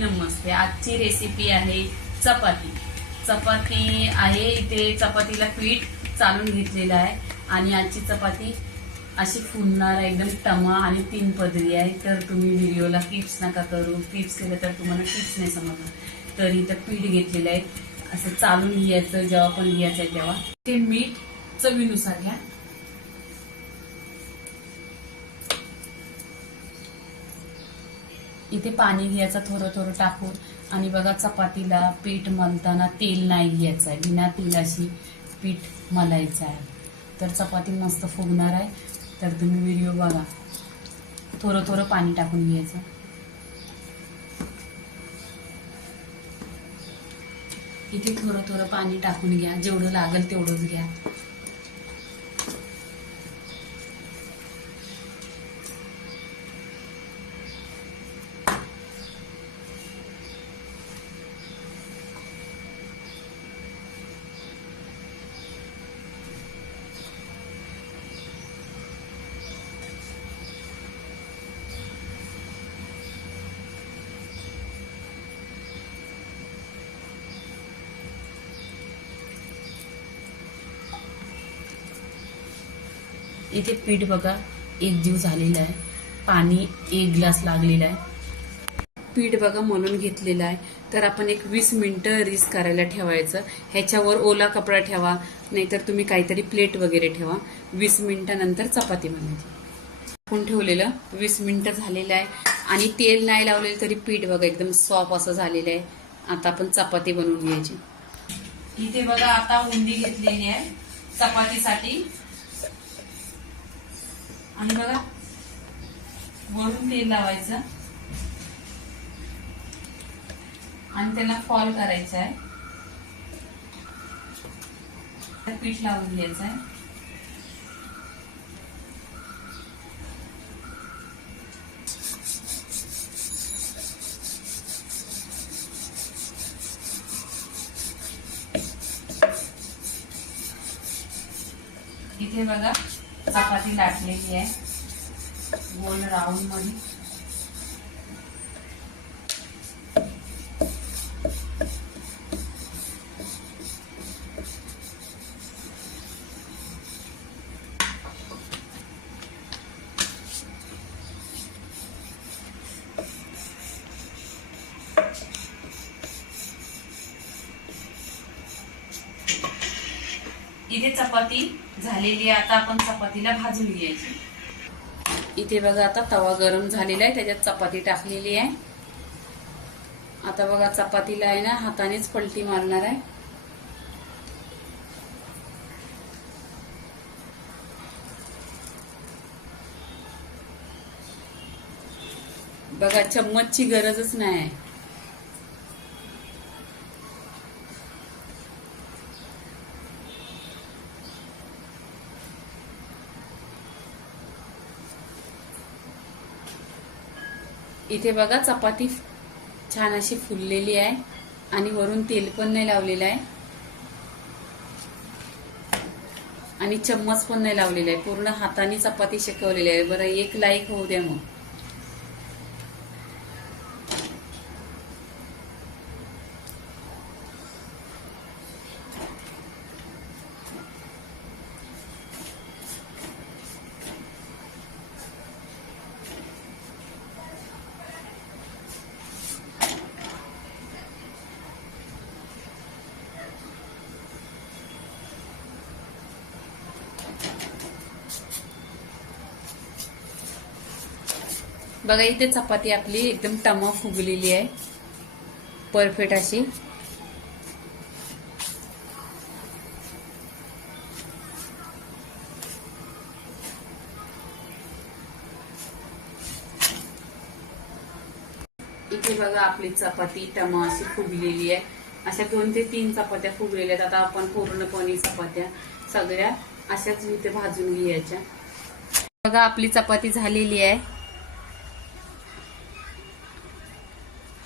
नमस्ते. आजची रेसिपी आहे चपाती. चपाती आहे इथे चपातीला पीठ चालून घेतलेलं आहे आणि आजची चपाती अशी फुलणार एकदम टमा आणि तीन पदरी आहे. तर तुम्ही व्हिडिओला टिप्स नका करू. टिप्स केलं तर तुम्हाला टिप्स नाही समजणार. तर इथं पीठ घेतलेलं आहे. असं चालून घ्यायचं जेव्हा पण घ्यायचं आहे तेव्हा. ते मीठ चवीनुसार घ्या. इथे पाणी घ्यायचं थोडं थोडं टाकून. आणि बघा चपातीला पीठ मलताना तेल नाही घ्यायचं आहे बिना तेलाशी पीठ मलायचं आहे तर चपाती मस्त फुगणार आहे. तर तुम्ही व्हिडिओ बघा. थोडं थोडं पाणी टाकून घ्यायचं. इथे थोडं थोडं पाणी टाकून घ्या. जेवढं लागेल तेवढंच घ्या. इथे पीठ बघा एक जीव झालेला आहे. पाणी एक ग्लास लागलेला आहे. पीठ बघा मलून घेतलेलं आहे. तर आपण एक वीस मिनटं रीस करायला ठेवायचं. ह्याच्यावर ओला कपडा ठेवा नाहीतर तुम्ही काहीतरी प्लेट वगैरे ठेवा. वीस मिनटानंतर चपाती बनवायची. आपण ठेवलेलं वीस मिनटं झालेलं आहे. आणि तेल नाही लावलेलं तरी पीठ बघा एकदम सॉफ्ट असं झालेलं आहे. आता आपण चपाती बनवून घ्यायची. इथे बघा आता उंडी घेतलेली आहे चपातीसाठी. आणि बघा वरून तेल लावायचं. आणि त्याला फॉल करायचा आहे. पीठ लावून घ्यायचं आहे. इथे बघा चपाती लाटलेली आहे. गोल राऊंडमध्ये. इथे चपाती झालेली आहे. आता आपण चपातीला भाजून घ्यायची. इथे बघा आता तवा गरम झालेला आहे त्याच्यात चपाती टाकलेली आहे. आता बघा चपातीला आहे ना हातानेच पलटी मारणार आहे. बघा चम्मचची गरजच नाही आहे. इथे बघा चपाती छान अशी फुललेली आहे आणि वरून तेल पण नाही लावलेलं आहे. आणि चम्मच पण नाही लावलेला आहे. पूर्ण हाताने चपाती शेकवलेली आहे. बरं एक लाईक होऊ द्या मग. बघा इथे चपाती आपली एकदम टमा फुगलेली आहे. परफेक्ट अशी. इथे बघा आपली चपाती टमा अशी फुगलेली आहे. अशा दोन ते तीन चपात्या फुगलेल्या आहेत. आता आपण पूर्णपणे चपात्या सगळ्या अशाच इथे भाजून घ्यायच्या. बघा आपली चपाती झालेली आहे.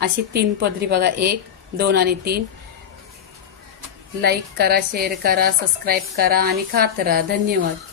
अशी तीन पदरी बघा. एक दोन आणि तीन. लाईक करा शेअर करा सबस्क्राईब करा आणि खात राहा. धन्यवाद.